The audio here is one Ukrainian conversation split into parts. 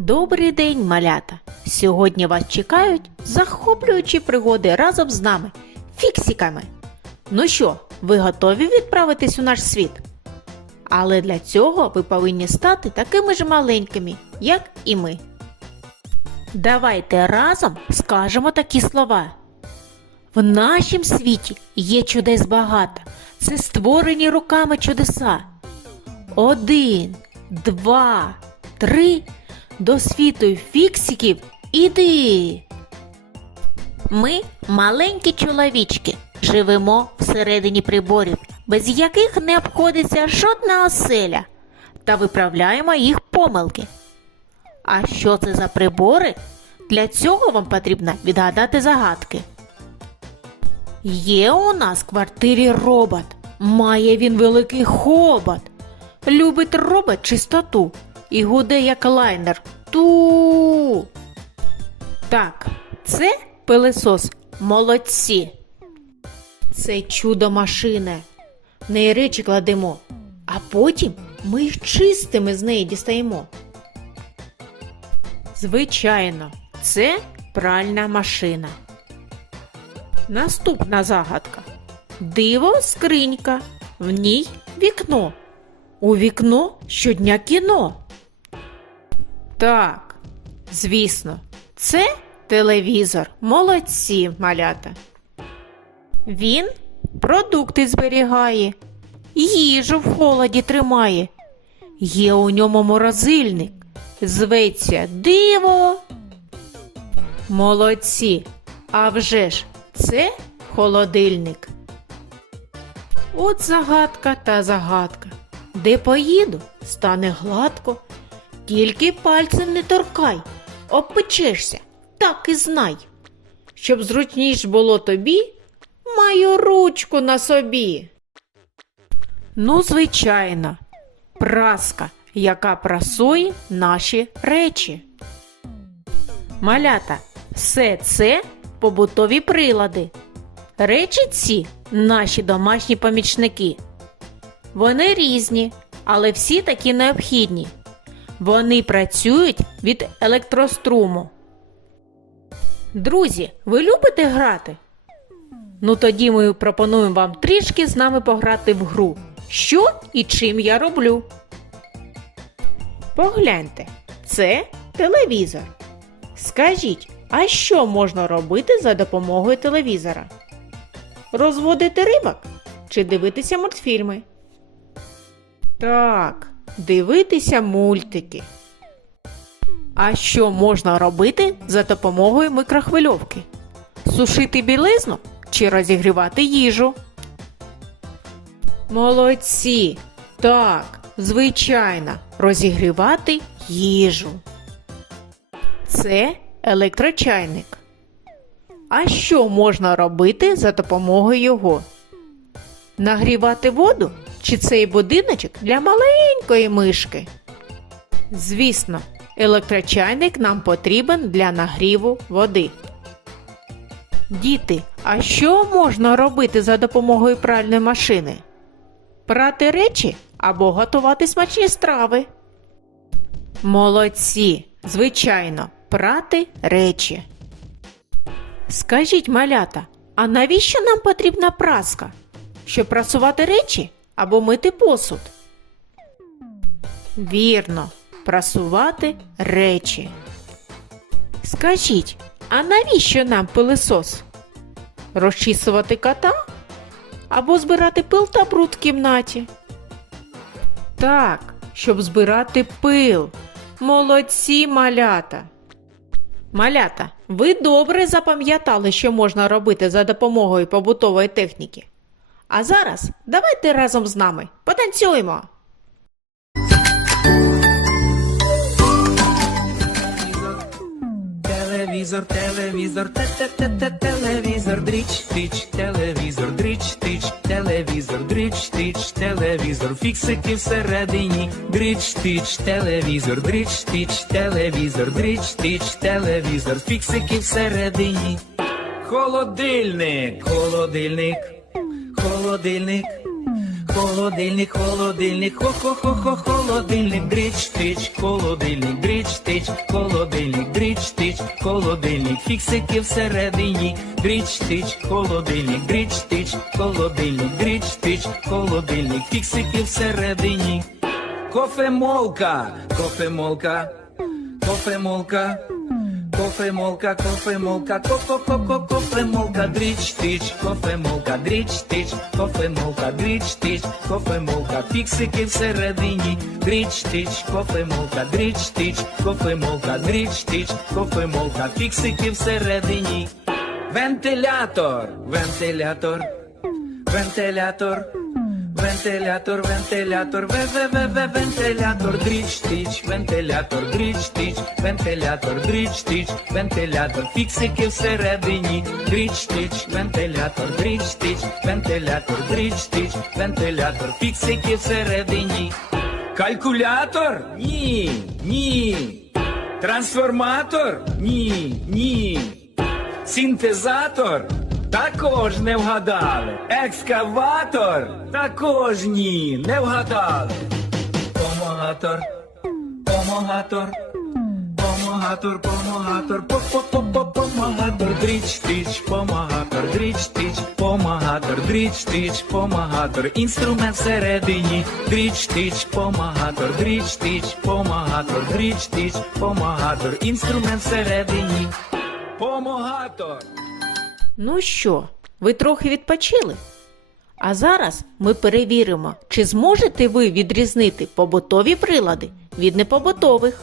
Добрий день, малята! Сьогодні вас чекають захоплюючі пригоди разом з нами, фіксиками. Ну що, ви готові відправитись у наш світ? Але для цього ви повинні стати такими ж маленькими, як і ми. Давайте разом скажемо такі слова. В нашім світі є чудес багато. Це створені руками чудеса. Один, два, три. До світу фіксиків іди. Ми маленькі чоловічки, живемо всередині приборів, без яких не обходиться жодна оселя, та виправляємо їх помилки. А що це за прибори? Для цього вам потрібно відгадати загадки. Є у нас в квартирі робот. Має він великий хобот. Любить робот чистоту і гуде як лайнер. Ту. Так, це пилесос. Молодці. Це чудо машини. В неї речі кладемо, а потім ми їх чистими з неї дістаємо. Звичайно, це пральна машина. Наступна загадка. Диво скринька. В ній вікно. У вікно щодня кіно. Так, звісно, це телевізор. Молодці, малята. Він продукти зберігає, їжу в холоді тримає. Є у ньому морозильник. Зветься диво. Молодці. А вже ж, це холодильник. От загадка та загадка. Де поїду, стане гладко. Тільки пальцем не торкай, обпечешся, так і знай. Щоб зручніш було тобі, маю ручку на собі. Ну, звичайно, праска, яка прасує наші речі. Малята, все це побутові прилади. Речі ці наші домашні помічники. Вони різні, але всі такі необхідні. Вони працюють від електроструму. Друзі, ви любите грати? Ну тоді ми пропонуємо вам трішки з нами пограти в гру. Що і чим я роблю. Погляньте, це телевізор. Скажіть, а що можна робити за допомогою телевізора? Розводити рибок чи дивитися мультфільми? Так, дивитися мультики. А що можна робити за допомогою микрохвильовки? Сушити білизну чи розігрівати їжу? Молодці! Так, звичайно, розігрівати їжу. Це електрочайник. А що можна робити за допомогою його? Нагрівати воду чи цей будиночок для маленької мишки? Звісно, електрочайник нам потрібен для нагріву води. Діти, а що можна робити за допомогою пральної машини? Прати речі або готувати смачні страви? Молодці, звичайно, прати речі. Скажіть, малята, а навіщо нам потрібна праска? Щоб прасувати речі або мити посуд? Вірно, прасувати речі. Скажіть, а навіщо нам пилисос? Розчісувати кота? Або збирати пил та бруд в кімнаті? Так, щоб збирати пил. Молодці малята. Малята, ви добре запам'ятали, що можна робити за допомогою побутової техніки. А зараз давайте разом з нами потанцюємо. Телевізор, телевізор, те те те те телевізор, дріч, тич, телевізор, дріч, тич, телевізор, дріч, тич, телевізор, фіксики всередині, дріч, тич, телевізор, дріч, тич, телевізор, дріч, тич, телевізор, фіксики всередині. Холодильник, холодильник, холодильник, Холодильник, холодильник, хо-хо-хо-хо, холодильник, дрич, тич, холодильник, дрич, тич, холодильник, дрич, тич, холодильник, фіксики всередині, дрич, тич, холодильник, дрич, тич, холодильник, дрич, тич, холодильник, фіксики всередині. Кофемолка, кофемолка, кофемолка. Кофемолка, кофемолка, ко-ко-ко-ко, кофемолка, дріч, тич, кофемолка, дріч, тич, кофемолка, дріч, тич, кофемолка, фіксики всередині, дріч, тич, кофемолка, дріч, тич, кофемолка, дріч, тич, кофемолка, фіксики всередині. Вентилятор, вентилятор, вентилятор. Вентилятор, вентилятор, вентилятор, дріч, тич, вентилятор, дріч, тич, вентилятор, дріч, тич, вентилятор, фіксики всередині, дріч, тич, вентилятор, дріч, тич, вентилятор, дріч, тич, вентилятор, фіксики всередині. Калькулятор? Ні, ні. Трансформатор? Ні, ні. Синтезатор? Також не вгадали. Екскаватор? Також ні, не вгадали. Помогатор, помогатор, помогатор, помогатор, по-по-по-по-помогатор, дріч тич, помогатор, дріч тич, помогатор, дріч тич, помогатор, інструмент всередині, дріч тич, помогатор, дріч тич, помогатор, дріч тич, помогатор, інструмент всередині, помогатор. Ну що, ви трохи відпочили? А зараз ми перевіримо, чи зможете ви відрізнити побутові прилади від непобутових.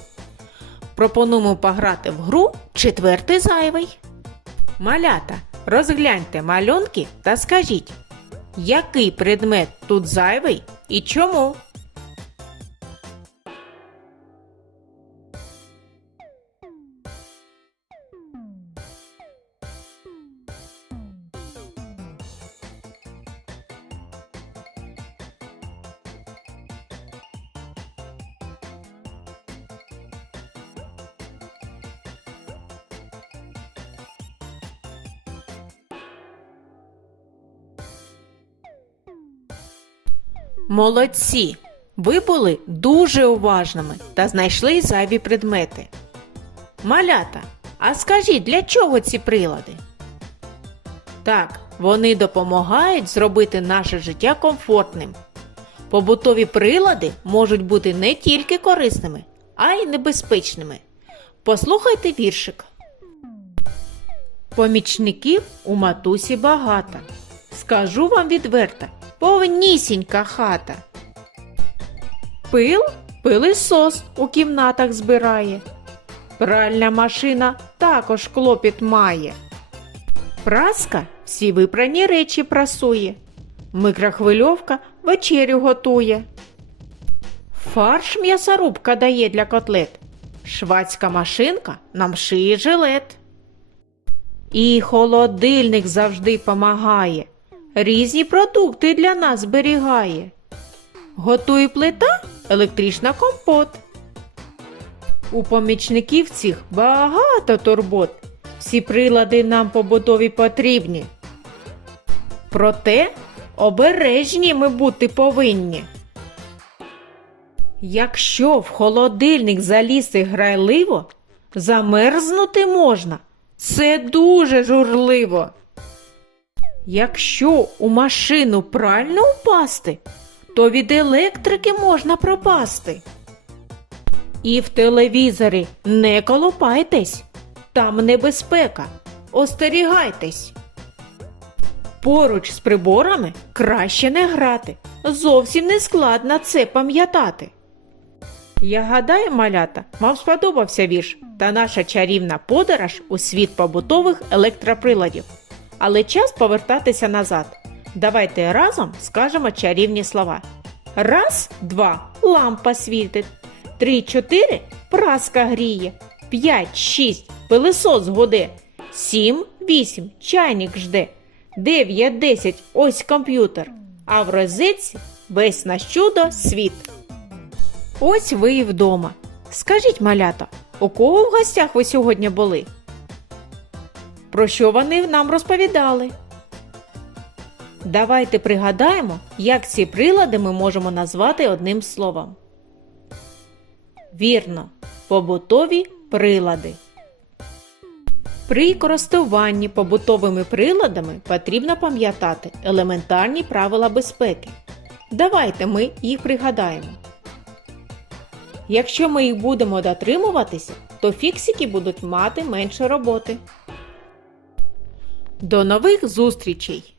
Пропонуємо пограти в гру четвертий зайвий. Малята, розгляньте малюнки та скажіть, який предмет тут зайвий і чому? Молодці! Ви були дуже уважними та знайшли зайві предмети. Малята, а скажіть, для чого ці прилади? Так, вони допомагають зробити наше життя комфортним. Побутові прилади можуть бути не тільки корисними, а й небезпечними. Послухайте віршик. Помічників у матусі багато. Скажу вам відверто, повнісінька хата. Пил пилисос у кімнатах збирає. Пральна машина також клопіт має. Праска всі випрані речі прасує. Микрохвильовка вечерю готує. Фарш м'ясорубка дає для котлет. Швацька машинка нам шиє жилет. І холодильник завжди помагає. Різні продукти для нас зберігає. Готує плита електрична компот. У помічників цих багато турбот. Всі прилади нам побутові потрібні. Проте обережні ми бути повинні. Якщо в холодильник залізти грайливо, замерзнути можна. Це дуже журливо. Якщо у машину прально упасти, то від електрики можна пропасти. І в телевізорі не колопайтесь, там небезпека. Остерігайтесь. Поруч з приборами краще не грати. Зовсім не складно це пам'ятати. Я гадаю, малята, вам сподобався вірш та наша чарівна подорож у світ побутових електроприладів. Але час повертатися назад. Давайте разом скажемо чарівні слова. Раз, два, лампа світить. Три, чотири, праска гріє. П'ять, шість, пилисос гуде. Сім, вісім, чайник жде. Дев'ять, десять, ось комп'ютер. А в розетці весь на чудо світ. Ось ви і вдома. Скажіть, малята, у кого в гостях ви сьогодні були? Про що вони нам розповідали? Давайте пригадаємо, як ці прилади ми можемо назвати одним словом. Вірно, побутові прилади. При користуванні побутовими приладами потрібно пам'ятати елементарні правила безпеки. Давайте ми їх пригадаємо. Якщо ми їх будемо дотримуватися, то фіксики будуть мати менше роботи. До нових зустрічей!